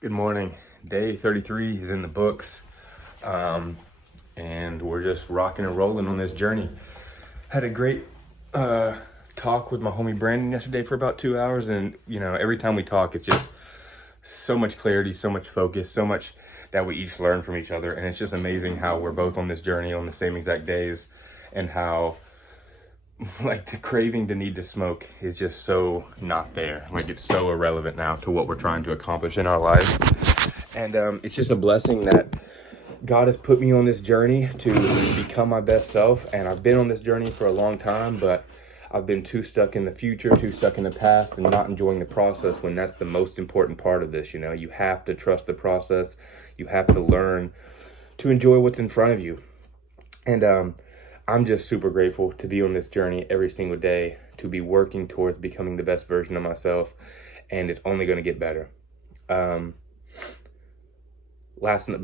Good morning. Day 33 is in the books, and we're just rocking and rolling on this journey. Had a great talk with my homie Brandon yesterday for about 2 hours, and every time we talk, it's just so much clarity, so much focus, so much that we each learn from each other, and it's just amazing how we're both on this journey on the same exact days, and how like the craving to need to smoke is just so not there. Like it's so irrelevant now to what we're trying to accomplish in our lives. And it's just a blessing that God has put me on this journey to become my best self. And I've been on this journey for a long time, but I've been too stuck in the future, too stuck in the past, and not enjoying the process when that's the most important part of this. You have to trust the process. You have to learn to enjoy what's in front of you. And I'm just super grateful to be on this journey every single day, to be working towards becoming the best version of myself. And it's only going to get better. But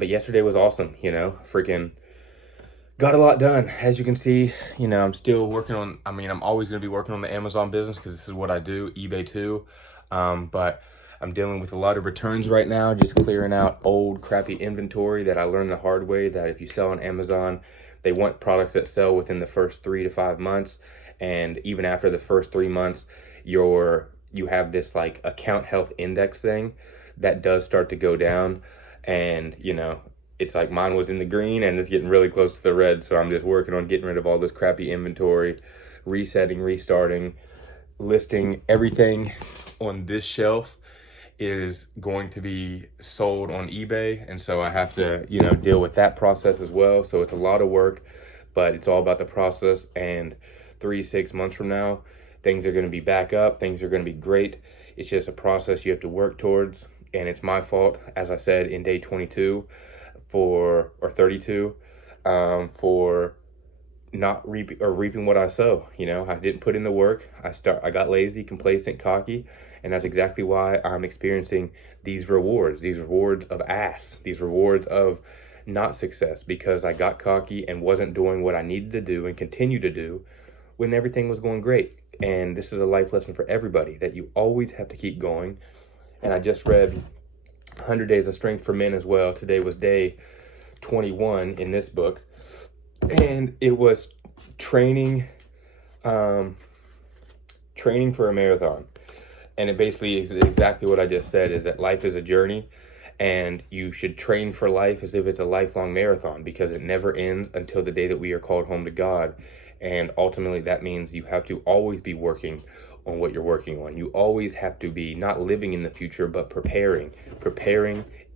yesterday was awesome, freaking got a lot done. As you can see, I'm still working on, I'm always going to be working on the Amazon business because this is what I do, eBay too. But I'm dealing with a lot of returns right now, just clearing out old crappy inventory that I learned the hard way, that if you sell on Amazon, they want products that sell within the first 3 to 5 months. And even after the first 3 months, you have this like account health index thing that does start to go down. And, it's like mine was in the green and it's getting really close to the red. So I'm just working on getting rid of all this crappy inventory, resetting, restarting, listing everything on this shelf is going to be sold on eBay. And so I have to, deal with that process as well. So it's a lot of work, but it's all about the process. And 3-6 months from now, things are going to be back up. Things are going to be great. It's just a process you have to work towards. And it's my fault, as I said, in day 22 or 32, for not reaping what I sow. I didn't put in the work. I got lazy, complacent, cocky, and that's exactly why I'm experiencing these rewards of these rewards of not success, because I got cocky and wasn't doing what I needed to do and continue to do when everything was going great. And this is a life lesson for everybody, that you always have to keep going. And I just read 100 Days of Strength for Men as well. Today was day 21 in this book. And it was training for a marathon. And it basically is exactly what I just said, is that life is a journey, and you should train for life as if it's a lifelong marathon, because it never ends until the day that we are called home to God. And ultimately that means you have to always be working on what you're working on. You always have to be not living in the future, but preparing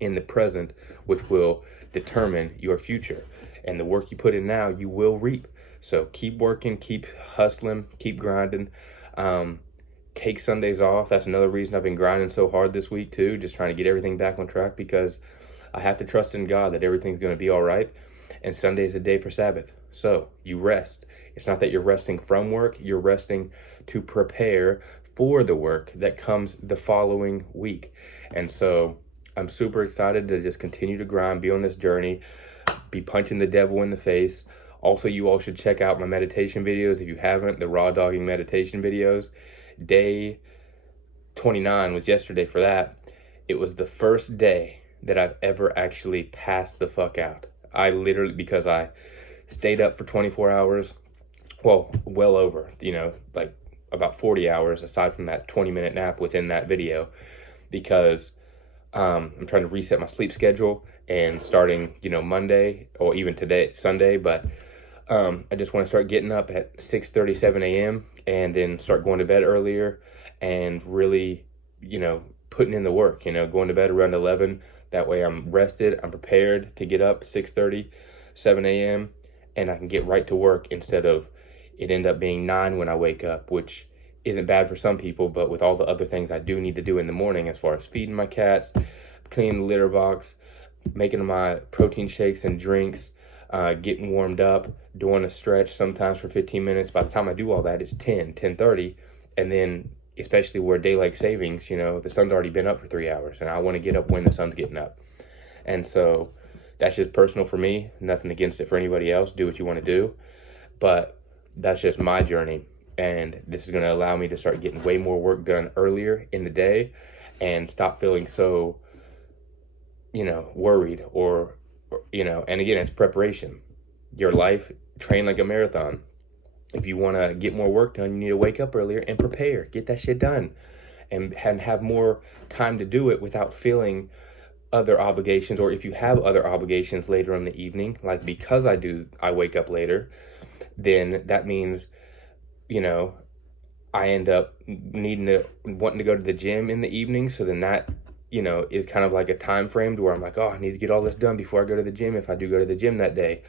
in the present, which will determine your future. And the work you put in now, you will reap. So keep working, keep hustling, keep grinding. Take Sundays off. That's another reason I've been grinding so hard this week too, just trying to get everything back on track, because I have to trust in God that everything's going to be all right. And Sunday is a day for Sabbath. So you rest. It's not that you're resting from work, you're resting to prepare for the work that comes the following week. And so I'm super excited to just continue to grind, be on this journey, be punching the devil in the face. Also, you all should check out my meditation videos if you haven't, the raw dogging meditation videos. Day 29 was yesterday for that. It was the first day that I've ever actually passed the fuck out. Because I stayed up for 24 hours, well over, like about 40 hours, aside from that 20-minute nap within that video, because I'm trying to reset my sleep schedule, and starting, Monday, or even today, Sunday, but I just want to start getting up at 6:37 a.m. and then start going to bed earlier, and really, putting in the work, going to bed around 11. That way I'm rested, I'm prepared to get up 6:30, 7 a.m., and I can get right to work instead of it end up being 9 when I wake up, which isn't bad for some people, but with all the other things I do need to do in the morning, as far as feeding my cats, cleaning the litter box, making my protein shakes and drinks, getting warmed up, doing a stretch sometimes for 15 minutes. By the time I do all that, it's 10:30. And then, especially where daylight savings, the sun's already been up for 3 hours, and I want to get up when the sun's getting up. And so that's just personal for me. Nothing against it for anybody else. Do what you want to do. But that's just my journey. And this is going to allow me to start getting way more work done earlier in the day, and stop feeling so worried or and again, it's preparation. Your life, train like a marathon. If you want to get more work done, you need to wake up earlier and prepare, get that shit done, and have more time to do it without feeling other obligations. Or if you have other obligations later in the evening, like because I wake up later, then that means, you know, I end up wanting to go to the gym in the evening. So then that, is kind of like a time frame to where I'm like, oh, I need to get all this done before I go to the gym if I do go to the gym that day.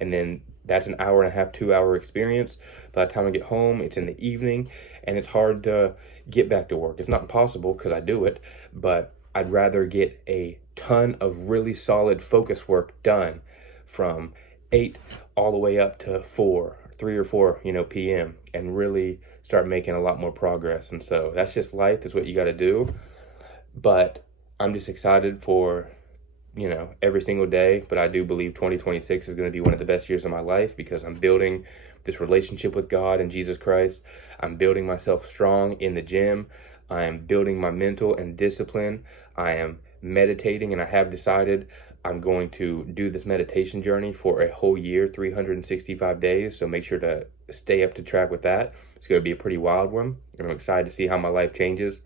And then that's an hour and a half, 2 hour experience. By the time I get home, it's in the evening and it's hard to get back to work. It's not impossible because I do it, but I'd rather get a ton of really solid focus work done from 8 all the way up to 3 or 4, p.m. and really start making a lot more progress. And so that's just life. That's what you got to do. But I'm just excited for, every single day. But I do believe 2026 is going to be one of the best years of my life because I'm building this relationship with God and Jesus Christ. I'm building myself strong in the gym. I am building my mental and discipline. I am meditating, and I have decided I'm going to do this meditation journey for a whole year, 365 days. So make sure to stay up to track with that. It's going to be a pretty wild one. And I'm excited to see how my life changes,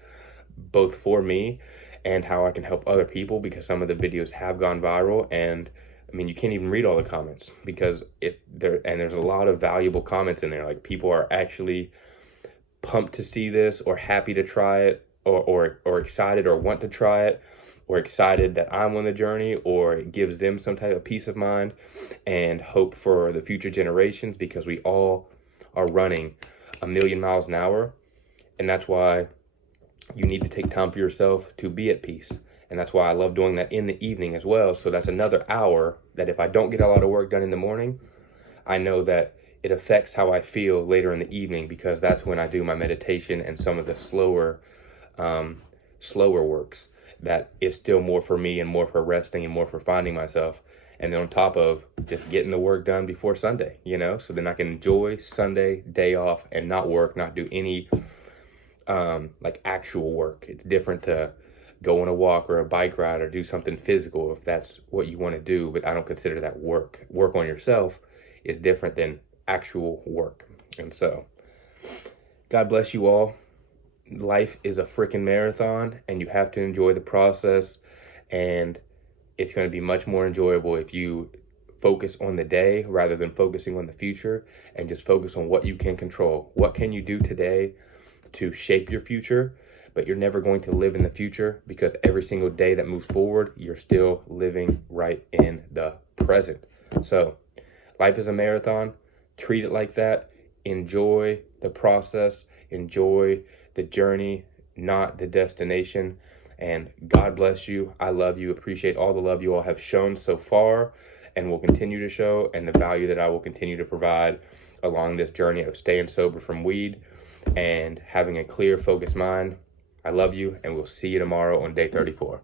both for me and how I can help other people, because some of the videos have gone viral. And I mean, you can't even read all the comments because there's a lot of valuable comments in there. Like, people are actually pumped to see this, or happy to try it, or excited, or want to try it, or excited that I'm on the journey, or it gives them some type of peace of mind and hope for the future generations, because we all are running a million miles an hour. And that's why you need to take time for yourself to be at peace. And that's why I love doing that in the evening as well. So that's another hour that if I don't get a lot of work done in the morning, I know that it affects how I feel later in the evening, because that's when I do my meditation and some of the slower works that is still more for me and more for resting and more for finding myself. And then on top of just getting the work done before Sunday, so then I can enjoy Sunday, day off, and not work, not do any like actual work. It's different to go on a walk or a bike ride or do something physical if that's what you want to do, but I don't consider that work. Work on yourself is different than actual work. And so, God bless you all. Life is a freaking marathon, and you have to enjoy the process, and it's going to be much more enjoyable if you focus on the day rather than focusing on the future, and just focus on what you can control. What can you do today to shape your future? But you're never going to live in the future, because every single day that moves forward, you're still living right in the present. So life is a marathon. Treat it like that. Enjoy the process. Enjoy the journey, not the destination. And God bless you. I love you. Appreciate all the love you all have shown so far and will continue to show, and the value that I will continue to provide along this journey of staying sober from weed and having a clear, focused mind. I love you, and we'll see you tomorrow on day 34.